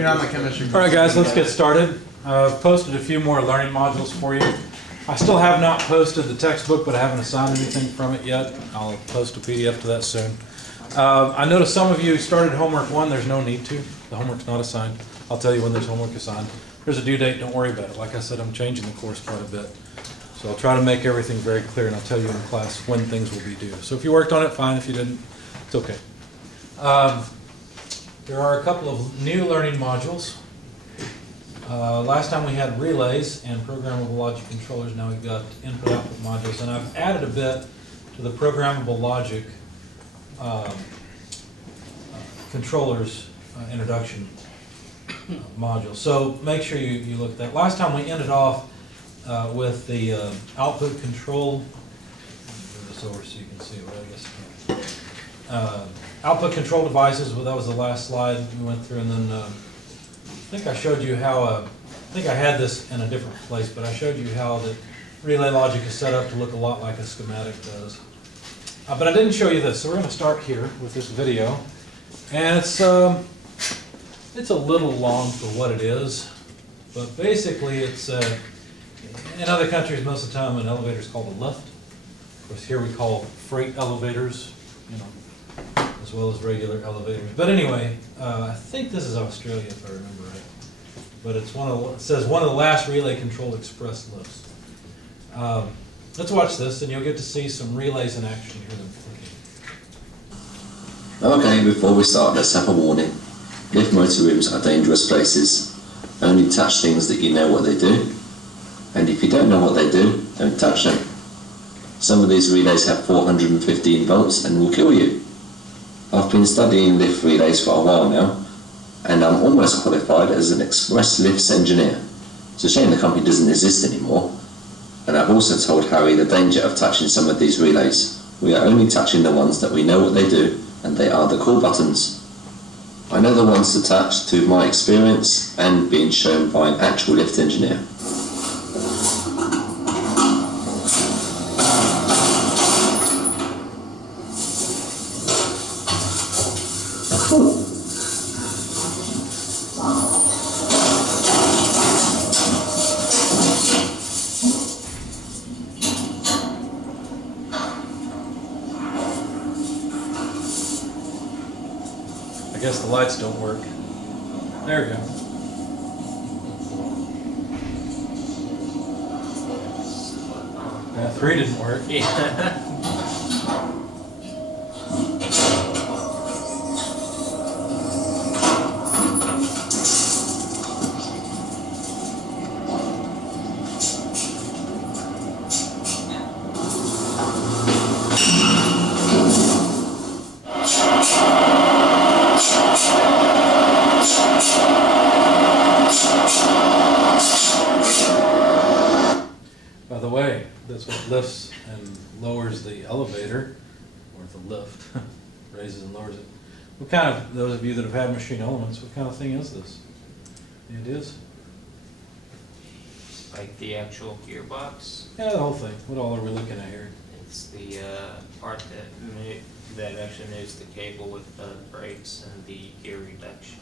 You're not my chemistry. All right, guys, let's get started. I've posted a few more learning modules for you. I still have not posted the textbook, but I haven't assigned anything from it yet. I'll post a PDF to that soon. I noticed some of you started homework 1. There's no need to. The homework's not assigned. I'll tell you when there's homework assigned. There's a due date. Don't worry about it. Like I said, I'm changing the course quite a bit. So I'll try to make everything very clear, and I'll tell you in class when things will be due. So if you worked on it, fine. If you didn't, it's okay. There are a couple of new learning modules. Last time we had relays and programmable logic controllers. Now we've got input-output modules, and I've added a bit to the programmable logic controllers introduction module. So make sure you look at that. Last time we ended off with the output control. Move this over so you can see it. Well, I guess output control devices. Well, that was the last slide we went through, and then I think I showed you how. I think I had this in a different place, but I showed you how the relay logic is set up to look a lot like a schematic does. But I didn't show you this, so we're going to start here with this video, and it's a little long for what it is, but basically it's in other countries most of the time an elevator is called a lift. Of course, here we call freight elevators, as well as regular elevators. But anyway, I think this is Australia if I remember right. But it's it says one of the last relay controlled express lifts. Let's watch this, and you'll get to see some relays in action. Hear them clicking. Okay, before we start, let's have a warning. Lift motor rooms are dangerous places. Only touch things that you know what they do. And if you don't know what they do, don't touch them. Some of these relays have 415 volts and will kill you. I've been studying lift relays for a while now, and I'm almost qualified as an express lifts engineer. It's a shame the company doesn't exist anymore. And I've also told Harry the danger of touching some of these relays. We are only touching the ones that we know what they do, and they are the cool buttons. I know the ones to touch to my experience and being shown by an actual lift engineer. I guess the lights don't work. There we go. Yeah, 3 didn't work. Yeah. By the way, that's what lifts and lowers the elevator, or the lift, raises and lowers it. What kind of, those of you that have had machine elements, what kind of thing is this? Any ideas? Like the actual gearbox? Yeah, the whole thing. What all are we looking at here? It's the part that actually moves the cable with the brakes and the gear reduction.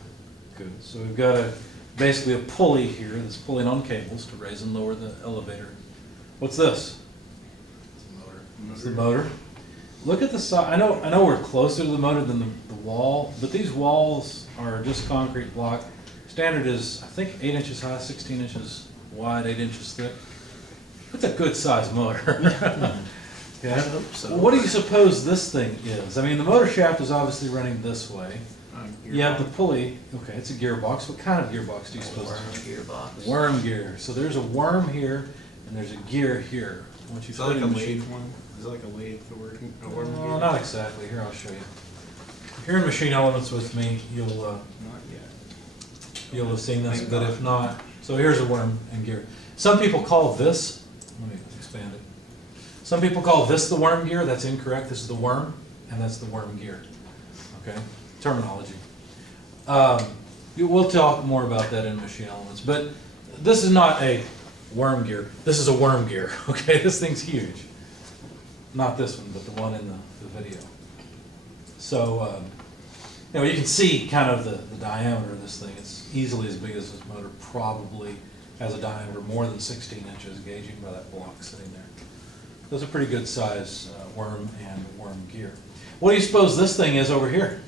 Good. So we've got basically a pulley here that's pulling on cables to raise and lower the elevator. What's this? It's a motor. It's the motor. Look at the side. I know we're closer to the motor than the wall, but these walls are just concrete block. Standard is, I think, 8 inches high, 16 inches wide, 8 inches thick. That's a good size motor. Yeah. I hope so. Well, what do you suppose this thing is? I mean, the motor shaft is obviously running this way. You have the pulley. Okay, it's a gearbox. What kind of gearbox do you suppose? Worm gearbox. Worm gear. So there's a worm here, and there's a gear here. Once you Is that put like it a in the machine. lathe one? Is it like a lathe for working? A worm No, gear? not exactly. Here, I'll show you. If you're in Machine Elements with me, you'll Not yet. you'll have seen this, but if not, so here's a worm and gear. Some people call this, let me expand it. Some people call this the worm gear. That's incorrect. This is the worm, and that's the worm gear. Okay, terminology. We'll talk more about that in Machine Elements, but this is not a worm gear. This is a worm gear. Okay, this thing's huge. Not this one, but the one in the video. So You can see kind of the diameter of this thing. It's easily as big as this motor, probably has a diameter more than 16 inches, gauging by that block sitting there. Those are pretty good size worm and worm gear. What do you suppose this thing is over here?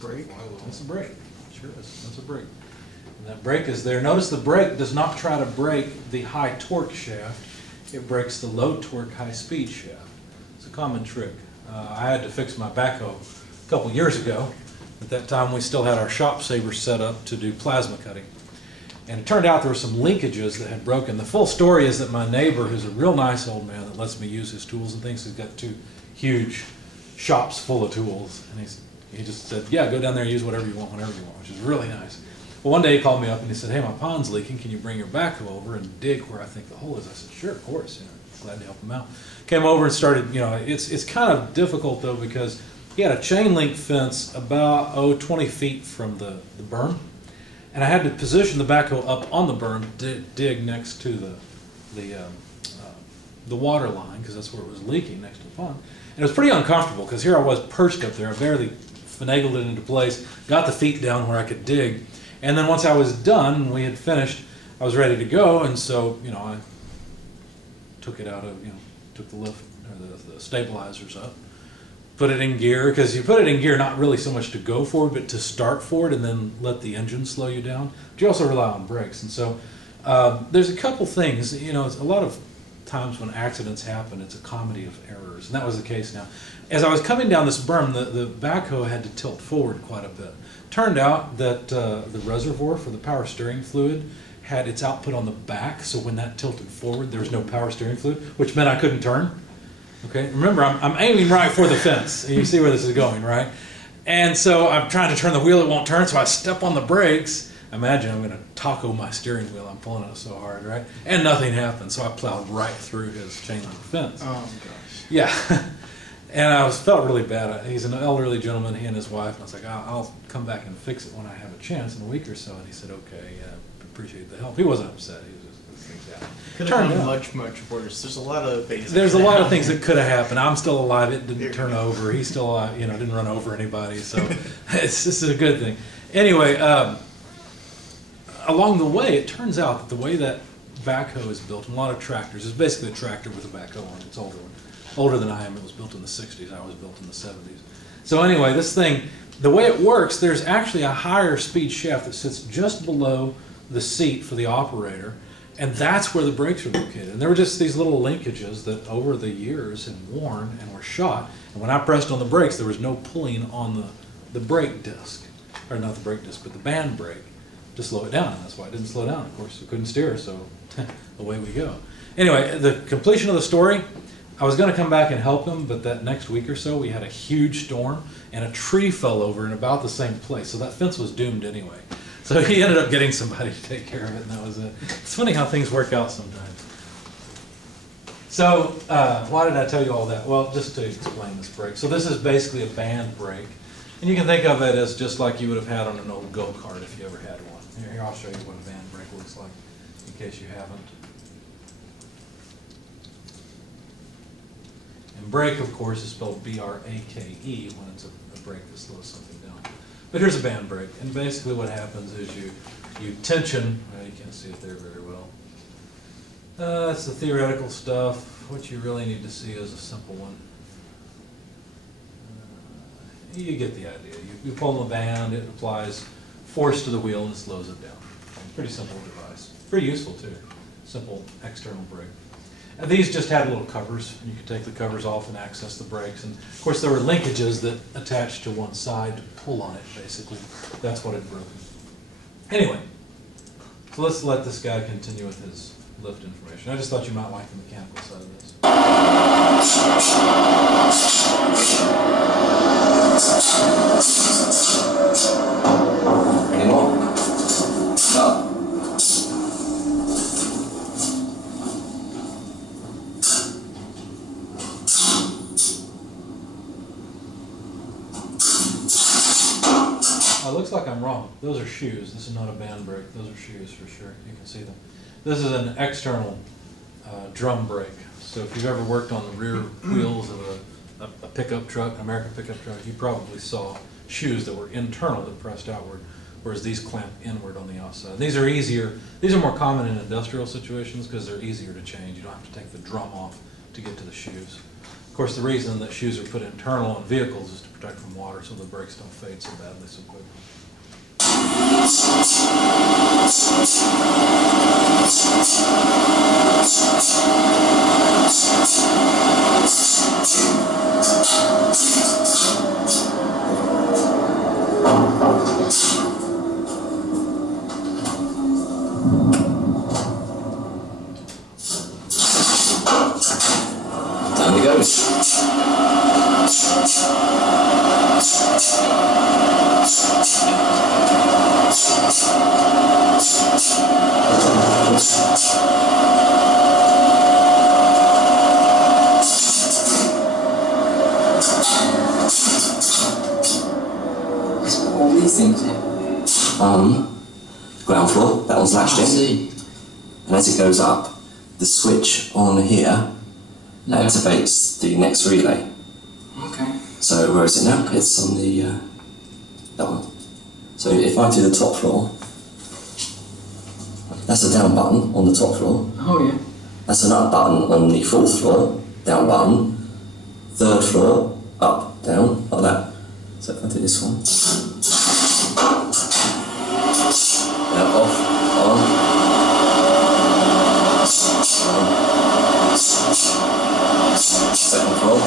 Brake? That's a brake. Sure is. That's a brake. And that brake is there. Notice the brake does not try to brake the high torque shaft. It brakes the low torque, high speed shaft. It's a common trick. I had to fix my backhoe a couple years ago. At that time we still had our shop saver set up to do plasma cutting. And it turned out there were some linkages that had broken. The full story is that my neighbor, who's a real nice old man that lets me use his tools and things, he's got 2 huge shops full of tools. And he just said, yeah, go down there and use whatever you want, whenever you want, which is really nice. Well, one day he called me up and he said, hey, my pond's leaking. Can you bring your backhoe over and dig where I think the hole is? I said, sure, of course. Glad to help him out. Came over and started, it's kind of difficult though, because he had a chain link fence about 20 feet from the berm. And I had to position the backhoe up on the berm, dig next to the water line, because that's where it was leaking, next to the pond. And it was pretty uncomfortable, because here I was perched up there. I barely finagled it into place, got the feet down where I could dig. And then once I was done, we had finished, I was ready to go, and so, I took it out of, took the lift, or the stabilizers up, put it in gear, because you put it in gear not really so much to go forward, but to start forward and then let the engine slow you down. But you also rely on brakes. And so there's a couple things, a lot of times when accidents happen, it's a comedy of errors, and that was the case now. As I was coming down this berm, the backhoe had to tilt forward quite a bit. Turned out that the reservoir for the power steering fluid had its output on the back, so when that tilted forward, there was no power steering fluid, which meant I couldn't turn. Okay, remember, I'm aiming right for the fence. You see where this is going, right? And so I'm trying to turn the wheel, it won't turn, so I step on the brakes. Imagine I'm going to taco my steering wheel. I'm pulling it so hard, right? And nothing happened, so I plowed right through his chain link fence. Oh, gosh. Yeah. And I felt really bad. He's an elderly gentleman, he and his wife, and I was like, I'll come back and fix it when I have a chance in a week or so. And he said, okay, appreciate the help. He wasn't upset. He was just, this thing's happening. Could have been much, much worse. There's a lot of things. There's a lot of things that could have happened. I'm still alive. It didn't turn over. He's still alive. Didn't run over anybody. So this is a good thing. Anyway, along the way, it turns out that the way that backhoe is built, and a lot of tractors, it's basically a tractor with a backhoe on it. It's older one. Older than I am. It was built in the 60s. I was built in the 70s. So anyway, this thing, the way it works, there's actually a higher speed shaft that sits just below the seat for the operator, and that's where the brakes are located. And there were just these little linkages that over the years had worn and were shot. And when I pressed on the brakes, there was no pulling on the brake disc, or not the brake disc, but the band brake to slow it down. And that's why it didn't slow down. Of course, we couldn't steer, so away we go. Anyway, the completion of the story, I was going to come back and help him, but that next week or so we had a huge storm and a tree fell over in about the same place. So that fence was doomed anyway. So he ended up getting somebody to take care of it, and that was it. It's funny how things work out sometimes. So why did I tell you all that? Well, just to explain this brake. So this is basically a band brake. And you can think of it as just like you would have had on an old go-kart if you ever had one. Here, I'll show you what a band brake looks like in case you haven't. And brake, of course, is spelled B-R-A-K-E when it's a brake that slows something down. But here's a band brake, and basically what happens is you tension, well, you can't see it there very well. That's the theoretical stuff. What you really need to see is a simple one. You get the idea. You pull the band, it applies force to the wheel and slows it down. Pretty simple device. Pretty useful too. Simple external brake. And these just had little covers. You could take the covers off and access the brakes. And of course there were linkages that attached to one side to pull on it, basically. That's what had broken. Anyway, so let's let this guy continue with his lift information. I just thought you might like the mechanical side of this. Any more? No. It looks like I'm wrong. Those are shoes. This is not a band brake. Those are shoes for sure. You can see them. This is an external drum brake. So if you've ever worked on the rear wheels of a pickup truck, an American pickup truck, you probably saw shoes that were internal that pressed outward, whereas these clamp inward on the outside. These are easier, these are more common in industrial situations because they're easier to change. You don't have to take the drum off to get to the shoes. Of course, the reason that shoes are put internal on vehicles is to protect from water so the brakes don't fade so badly so quickly. Down it goes. All these things here. Ground floor, that one's latched I in. see. And as it goes up, the switch on here Yeah. activates the next relay. Okay. So where is it now? It's on the that one. So if I do the top floor, that's a down button on the top floor. Oh yeah. That's an up button on the fourth floor, down button. Third floor, up, down, like that. So if I do this one, now off, on. Second floor.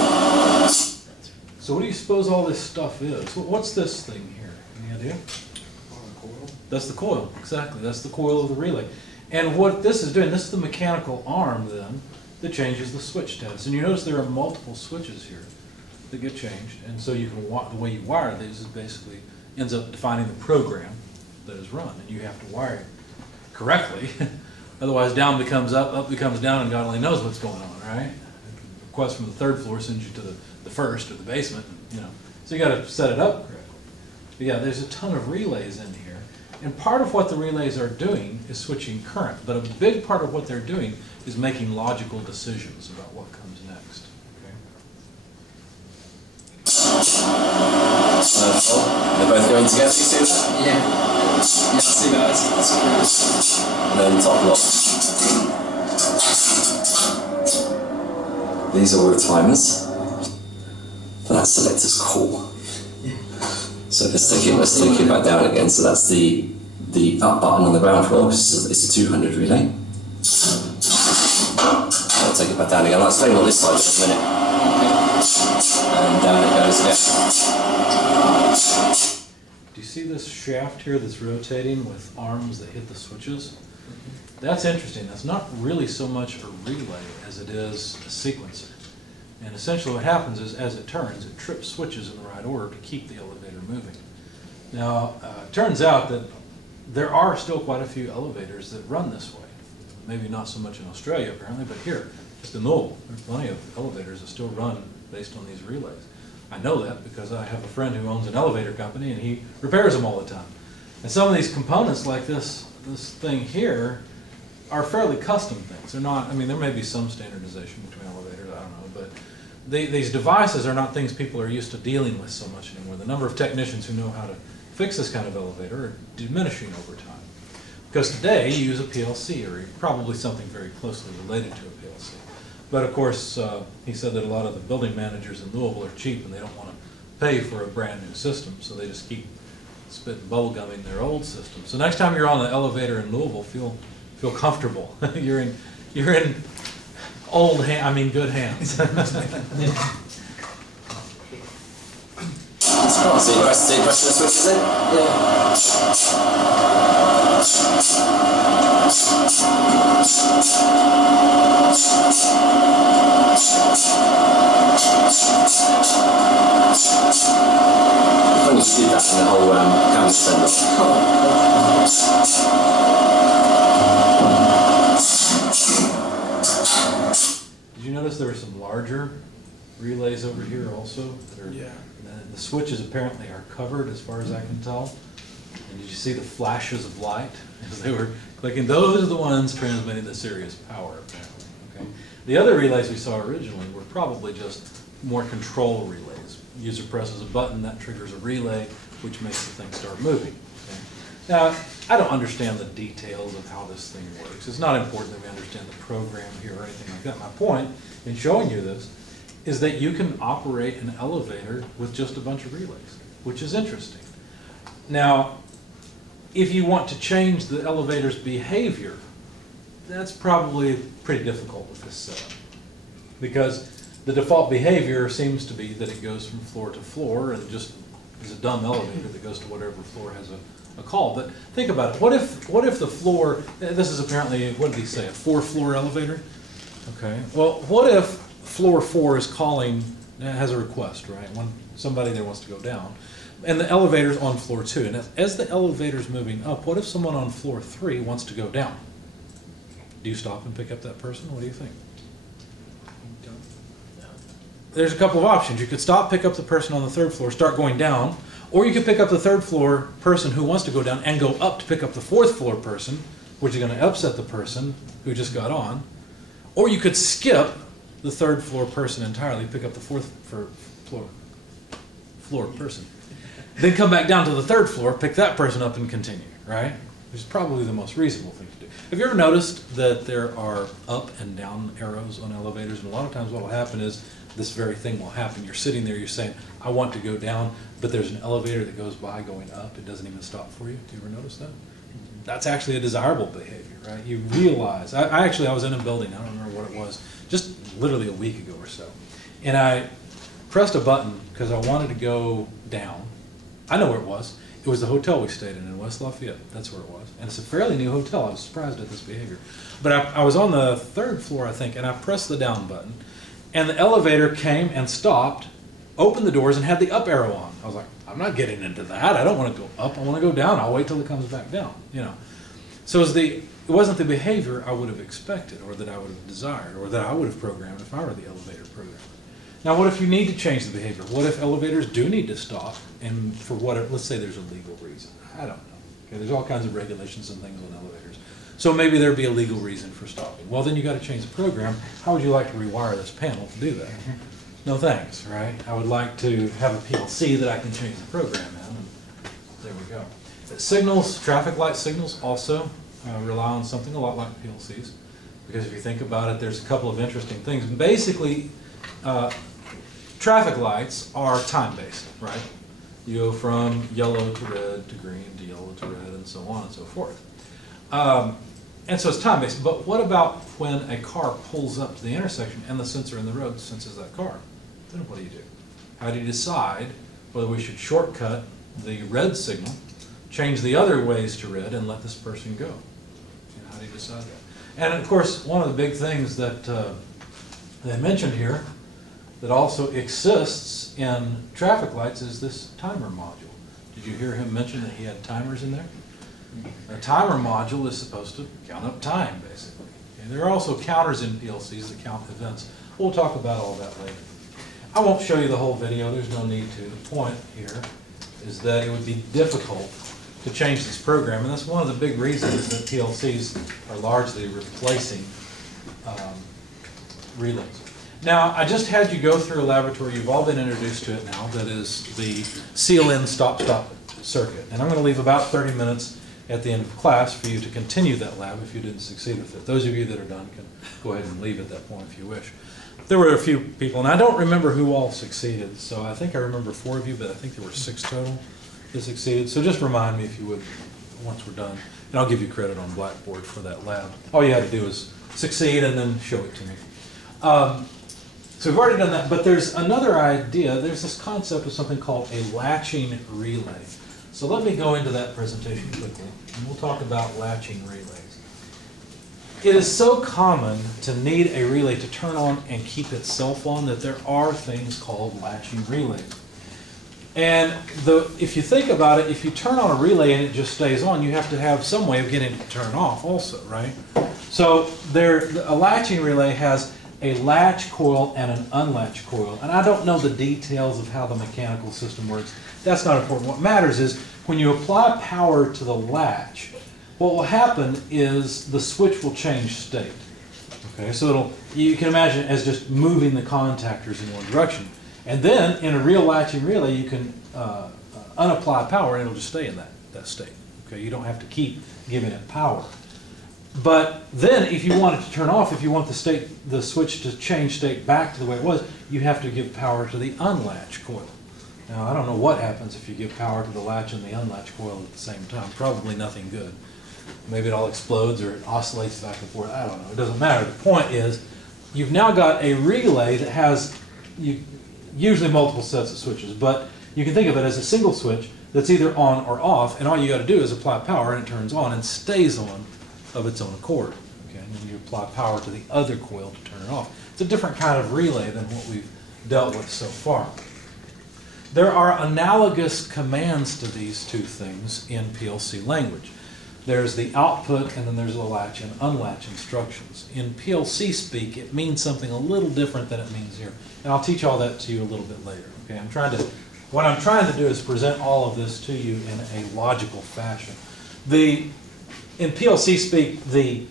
So what do you suppose all this stuff is? What's this thing here? Any idea? That's the coil, exactly. That's the coil of the relay. And what this is doing, this is the mechanical arm then that changes the switch status. And you notice there are multiple switches here that get changed. And so you can the way you wire these is basically ends up defining the program that is run. And you have to wire it correctly. Otherwise down becomes up becomes down, and God only knows what's going on, right? A request from the third floor sends you to the first or the basement, you know. So you got to set it up correctly. But yeah, there's a ton of relays in here. And part of what the relays are doing is switching current, but a big part of what they're doing is making logical decisions about what comes next. Okay? They're both going together, you see that? Yeah. Yeah, I see that. That's And then top lock. These are all the timers for that selector's call. So let's take it back down again. So that's the up button on the ground floor, because it's a 200 relay. I'll take it back down again. I'll explain what this side is in a minute. And down it goes again. Do you see this shaft here that's rotating with arms that hit the switches? That's interesting. That's not really so much a relay as it is a sequencer. And essentially what happens is, as it turns, it trips switches in the right order to keep the elevator moving. Now, it turns out that there are still quite a few elevators that run this way. Maybe not so much in Australia, apparently, but here, just in Louisville, there are plenty of elevators that still run based on these relays. I know that because I have a friend who owns an elevator company, and he repairs them all the time. And some of these components, like this thing here, are fairly custom things. They're not, I mean, there may be some standardization between elevators, I don't know, but these devices are not things people are used to dealing with so much anymore. The number of technicians who know how to fix this kind of elevator are diminishing over time. Because today you use a PLC, or probably something very closely related to a PLC. But of course, he said that a lot of the building managers in Louisville are cheap and they don't want to pay for a brand new system, so they just keep spitting bubble gumming their old system. So next time you're on the elevator in Louisville, feel comfortable. you're in good hands. So you press the switches in? Yeah. When you see that in the whole camera Did you notice there were some larger relays over here also? Yeah. The switches apparently are covered as far as I can tell. And did you see the flashes of light as they were clicking? Those are the ones transmitting the serious power apparently. Okay? The other relays we saw originally were probably just more control relays, user presses a button, that triggers a relay, which makes the thing start moving. Okay? Now, I don't understand the details of how this thing works. It's not important that we understand the program here or anything like that. My point in showing you this is that you can operate an elevator with just a bunch of relays, which is interesting. Now, if you want to change the elevator's behavior, that's probably pretty difficult with this setup, because the default behavior seems to be that it goes from floor to floor and just is a dumb elevator that goes to whatever floor has a call. But think about it. What if the floor, this is apparently, what did he say, a 4-floor elevator? Okay. Well, what if floor 4 is calling, has a request, right? When somebody there wants to go down, and the elevator's on floor 2. And as the elevator's moving up, what if someone on floor 3 wants to go down? Do you stop and pick up that person? What do you think? There's a couple of options. You could stop, pick up the person on the 3rd floor, start going down, or you could pick up the 3rd floor person who wants to go down and go up to pick up the 4th floor person, which is going to upset the person who just got on. Or you could skip the 3rd floor person entirely, pick up the 4th floor person. Then come back down to the 3rd floor, pick that person up and continue, right? Which is probably the most reasonable thing to do. Have you ever noticed that there are up and down arrows on elevators? And a lot of times what will happen is this very thing will happen. You're sitting there, you're saying, I want to go down, but there's an elevator that goes by going up. It doesn't even stop for you. Do you ever notice that? That's actually a desirable behavior, right? You realize, I was in a building, I don't remember what it was, just literally a week ago or so. And I pressed a button because I wanted to go down. I know where it was. It was the hotel we stayed in West Lafayette. That's where it was. And it's a fairly new hotel. I was surprised at this behavior. But I was on the 3rd floor, I think, and I pressed the down button. And the elevator came and stopped, opened the doors, and had the up arrow on. I was like, I'm not getting into that. I don't want to go up. I want to go down. I'll wait till it comes back down. You know. So it wasn't the behavior I would have expected, or that I would have desired, or that I would have programmed if I were the elevator programmer. Now, what if you need to change the behavior? What if elevators do need to stop, and for what? Let's say there's a legal reason. I don't know. Okay, there's all kinds of regulations and things on elevators. So maybe there'd be a legal reason for stopping. Well, then you got to change the program. How would you like to rewire this panel to do that? No thanks, right? I would like to have a PLC that I can change the program in. And there we go. Signals, traffic light signals also rely on something a lot like PLCs. Because if you think about it, there's a couple of interesting things. Basically, traffic lights are time-based, right? You go from yellow to red to green to yellow to red and so on and so forth. And so it's time-based. But what about when a car pulls up to the intersection and the sensor in the road senses that car? Then what do you do? How do you decide whether we should shortcut the red signal, change the other ways to red, and let this person go? And how do you decide that? And of course, one of the big things that they mentioned here that also exists in traffic lights is this timer module. Did you hear him mention that he had timers in there? A timer module is supposed to count up time, basically. And there are also counters in PLCs that count events. We'll talk about all that later. I won't show you the whole video. There's no need to. The point here is that it would be difficult to change this program, and that's one of the big reasons that PLCs are largely replacing relays. Now, I just had you go through a laboratory. You've all been introduced to it now. That is the seal-in stop-stop circuit. And I'm going to leave about 30 minutes at the end of class for you to continue that lab if you didn't succeed with it. Those of you that are done can go ahead and leave at that point if you wish. There were a few people, and I don't remember who all succeeded, so I think I remember 4 of you, but I think there were 6 total that succeeded. So just remind me if you would once we're done, and I'll give you credit on Blackboard for that lab. All you had to do is succeed and then show it to me. So we've already done that, but there's another idea. There's this concept of something called a latching relay. So let me go into that presentation quickly, and we'll talk about latching relays. It is so common to need a relay to turn on and keep itself on that there are things called latching relays. And if you think about it, if you turn on a relay and it just stays on, you have to have some way of getting it to turn off also, right? So a latching relay has a latch coil and an unlatched coil. And I don't know the details of how the mechanical system works. That's not important. What matters is when you apply power to the latch, what will happen is the switch will change state. Okay, so you can imagine it as just moving the contactors in one direction. And then in a real latching relay, you can unapply power and it'll just stay in that state. Okay, you don't have to keep giving it power. But then if you want it to turn off, if you want the switch to change state back to the way it was, you have to give power to the unlatch coil. Now, I don't know what happens if you give power to the latch and the unlatch coil at the same time. Probably nothing good. Maybe it all explodes or it oscillates back and forth. I don't know. It doesn't matter. The point is, you've now got a relay that has usually multiple sets of switches, but you can think of it as a single switch that's either on or off, and all you got to do is apply power and it turns on and stays on of its own accord. Okay? And then you apply power to the other coil to turn it off. It's a different kind of relay than what we've dealt with so far. There are analogous commands to these two things in PLC language. There's the output and then there's the latch and unlatch instructions. In PLC speak, it means something a little different than it means here. And I'll teach all that to you a little bit later. Okay? What I'm trying to do is present all of this to you in a logical fashion. In PLC speak, the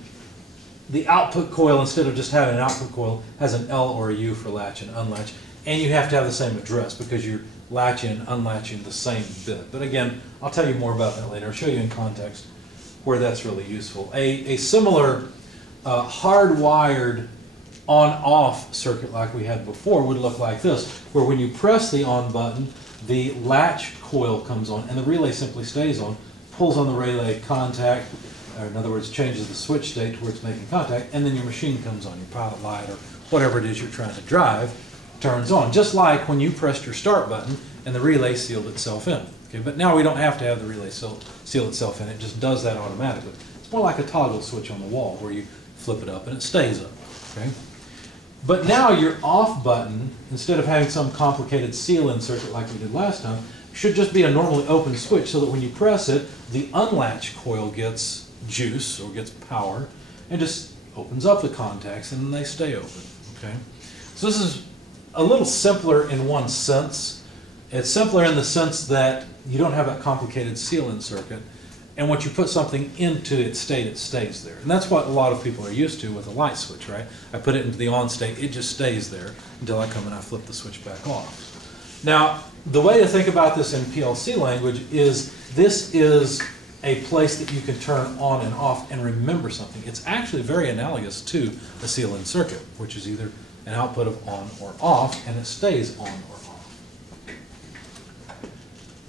output coil, instead of just having an output coil, has an L or a U for latch and unlatch. And you have to have the same address because you're latching and unlatching the same bit. But again, I'll tell you more about that later. I'll show you in context where that's really useful. A similar hardwired on-off circuit like we had before would look like this, where when you press the on button, the latch coil comes on and the relay simply stays on, pulls on the relay contact, or in other words, changes the switch state to where it's making contact, and then your machine comes on, your pilot light or whatever it is you're trying to drive turns on, just like when you pressed your start button and the relay sealed itself in. Okay, but now we don't have to have the relay seal itself in, it just does that automatically. It's more like a toggle switch on the wall where you flip it up and it stays up. Okay? But now your off button, instead of having some complicated seal-in circuit like we did last time, should just be a normally open switch so that when you press it, the unlatch coil gets juice or gets power and just opens up the contacts and then they stay open. Okay? So this is a little simpler in one sense. It's simpler in the sense that you don't have that complicated seal-in circuit, and once you put something into its state, it stays there. And that's what a lot of people are used to with a light switch, right? I put it into the on state, it just stays there until I come and I flip the switch back off. Now, the way to think about this in PLC language is this is a place that you can turn on and off and remember something. It's actually very analogous to a seal-in circuit, which is either an output of on or off, and it stays on or off.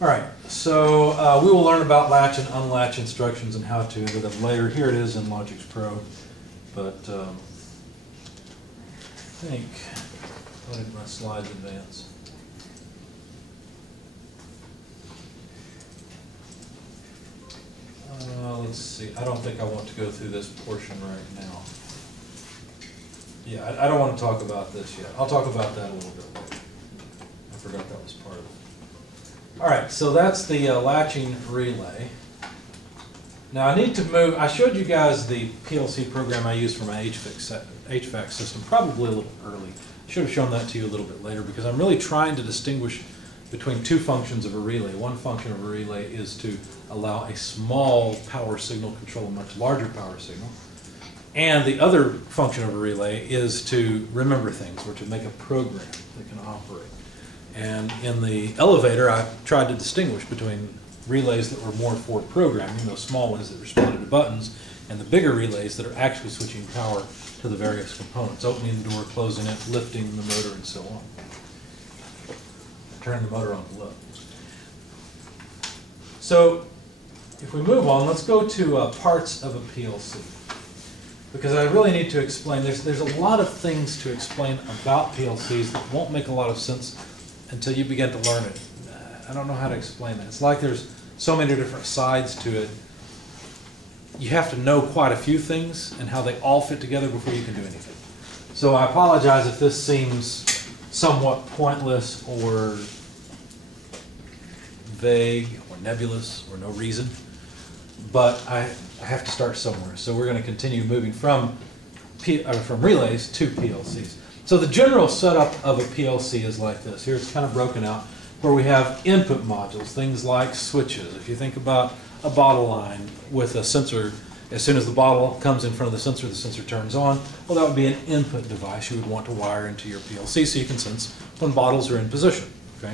All right, so we will learn about latch and unlatch instructions and how to enter them later. Here it is in Logix Pro, but I think, how did my slides advance? Let's see, I don't think I want to go through this portion right now. Yeah, I don't want to talk about this yet. I'll talk about that a little bit later. I forgot that was part of it. All right, so that's the latching relay. Now I need to move, I showed you guys the PLC program I use for my HVAC system probably a little early. I should have shown that to you a little bit later because I'm really trying to distinguish between two functions of a relay. One function of a relay is to allow a small power signal control a much larger power signal. And the other function of a relay is to remember things or to make a program that can operate. And in the elevator, I tried to distinguish between relays that were more for programming, those small ones that responded to buttons, and the bigger relays that are actually switching power to the various components, opening the door, closing it, lifting the motor, and so on. Turning the motor on the lift. So, if we move on, let's go to parts of a PLC. Because I really need to explain, there's a lot of things to explain about PLCs that won't make a lot of sense until you begin to learn it. I don't know how to explain that. It's like there's so many different sides to it. You have to know quite a few things and how they all fit together before you can do anything. So I apologize if this seems somewhat pointless or vague or nebulous or no reason, but I have to start somewhere. So we're going to continue moving from relays to PLCs. So the general setup of a PLC is like this. Here it's kind of broken out where we have input modules, things like switches. If you think about a bottle line with a sensor As soon as the bottle comes in front of the sensor turns on. Well, that would be an input device you would want to wire into your PLC so you can sense when bottles are in position. Okay.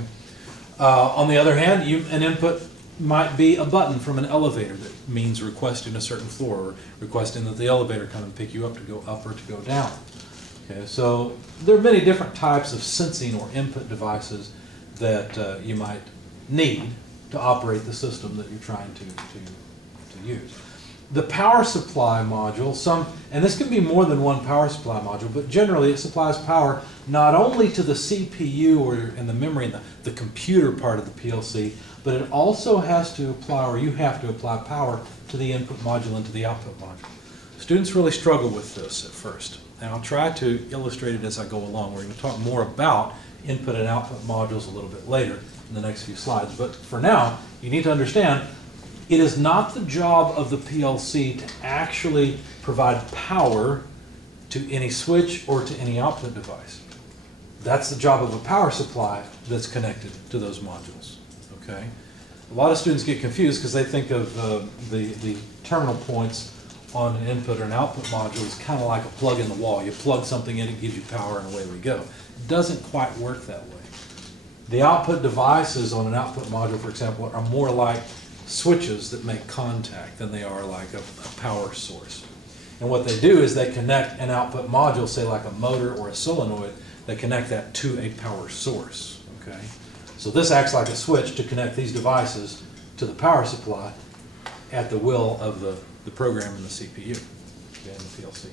On the other hand, an input might be a button from an elevator that means requesting a certain floor or requesting that the elevator come and pick you up to go up or to go down. Okay, so there are many different types of sensing or input devices that you might need to operate the system that you're trying to use. The power supply module, and this can be more than one power supply module, but generally it supplies power not only to the CPU or in the memory and the computer part of the PLC, but it also has to apply, or you have to apply power to the input module and to the output module. Students really struggle with this at first, and I'll try to illustrate it as I go along. We're going to talk more about input and output modules a little bit later in the next few slides, but for now, you need to understand it is not the job of the PLC to actually provide power to any switch or to any output device. That's the job of a power supply that's connected to those modules. Okay? A lot of students get confused because they think of the terminal points on an input or an output module as kind of like a plug in the wall. You plug something in, it gives you power, and away we go. It doesn't quite work that way. The output devices on an output module, for example, are more like switches that make contact than they are like a power source. And what they do is they connect an output module, say like a motor or a solenoid, they connect that to a power source. Okay? So this acts like a switch to connect these devices to the power supply at the will of the program in the CPU, okay, and the PLC.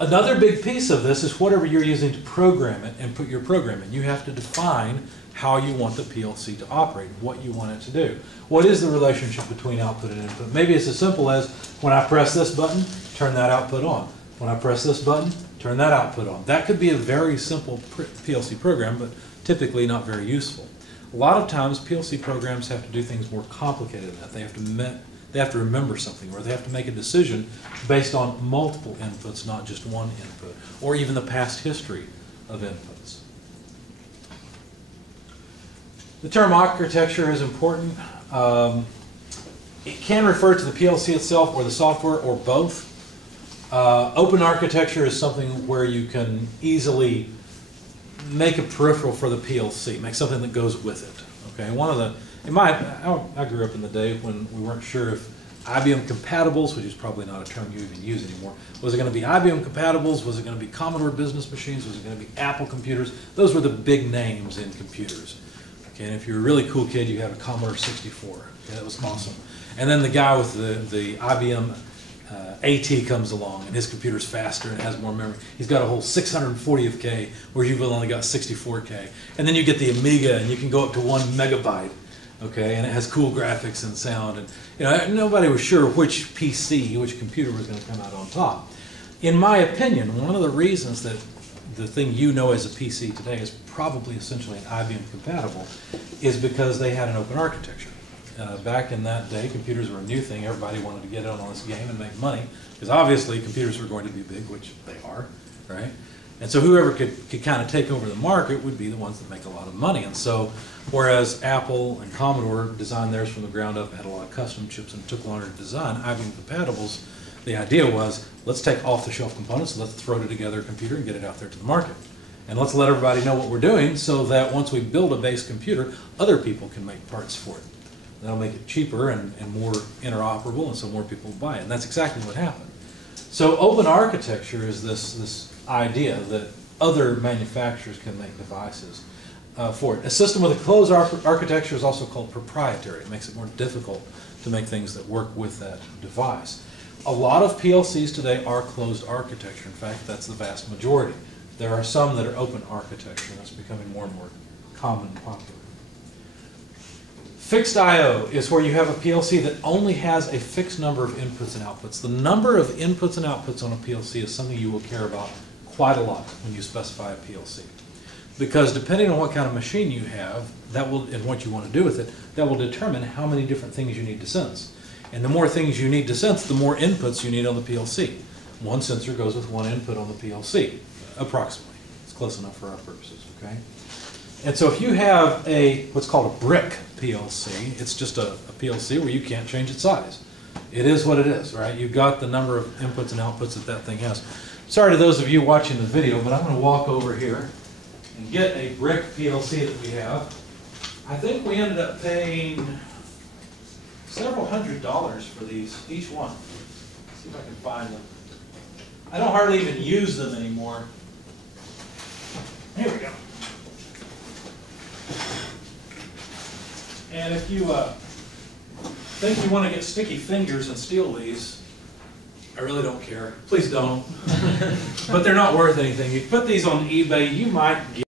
Another big piece of this is whatever you're using to program it and put your program in. You have to define how you want the PLC to operate, what you want it to do. What is the relationship between output and input? Maybe it's as simple as when I press this button, turn that output on. When I press this button, turn that output on. That could be a very simple PLC program, but typically not very useful. A lot of times PLC programs have to do things more complicated than that. They have to remember something, or they have to make a decision based on multiple inputs, not just one input, or even the past history of inputs. The term architecture is important. It can refer to the PLC itself or the software or both. Open architecture is something where you can easily make a peripheral for the PLC, make something that goes with it. Okay, I grew up in the day when we weren't sure if IBM compatibles, which is probably not a term you even use anymore, was it going to be IBM compatibles, was it going to be Commodore business machines, was it going to be Apple computers? Those were the big names in computers. Okay, and if you're a really cool kid, you have a Commodore 64. Okay, that was awesome. And then the guy with the IBM AT comes along, and his computer's faster and has more memory. He's got a whole 640 of K, where you've only got 64K. And then you get the Amiga, and you can go up to 1 megabyte. Okay, and it has cool graphics and sound, and nobody was sure which computer was going to come out on top. In my opinion, one of the reasons that the thing you know as a PC today is probably essentially an IBM compatible is because they had an open architecture. Back in that day, computers were a new thing. Everybody wanted to get in on this game and make money, because obviously computers were going to be big, which they are, right? And so whoever could kind of take over the market would be the ones that make a lot of money. And so whereas Apple and Commodore designed theirs from the ground up, had a lot of custom chips and took longer to design, IBM compatibles, the idea was, let's take off-the-shelf components, let's throw together a computer and get it out there to the market. And let's let everybody know what we're doing so that once we build a base computer, other people can make parts for it. That'll make it cheaper and more interoperable, and so more people will buy it. And that's exactly what happened. So open architecture is this idea that other manufacturers can make devices for it. A system with a closed architecture is also called proprietary. It makes it more difficult to make things that work with that device. A lot of PLCs today are closed architecture. In fact, that's the vast majority. There are some that are open architecture, and that's becoming more and more common and popular. Fixed I/O is where you have a PLC that only has a fixed number of inputs and outputs. The number of inputs and outputs on a PLC is something you will care about quite a lot when you specify a PLC. Because depending on what kind of machine you have, and what you want to do with it, that will determine how many different things you need to sense. And the more things you need to sense, the more inputs you need on the PLC. One sensor goes with one input on the PLC, approximately. It's close enough for our purposes, okay? And so if you have what's called a brick PLC, it's just a PLC where you can't change its size. it is what it is, right? You've got the number of inputs and outputs that that thing has. Sorry to those of you watching the video, but I'm going to walk over here and get a brick PLC that we have. I think we ended up paying several $100s for these, each one. Let's see if I can find them. I don't hardly even use them anymore. Here we go. And if you think you want to get sticky fingers and steal these, I really don't care. Please don't. But they're not worth anything. You put these on eBay, you might get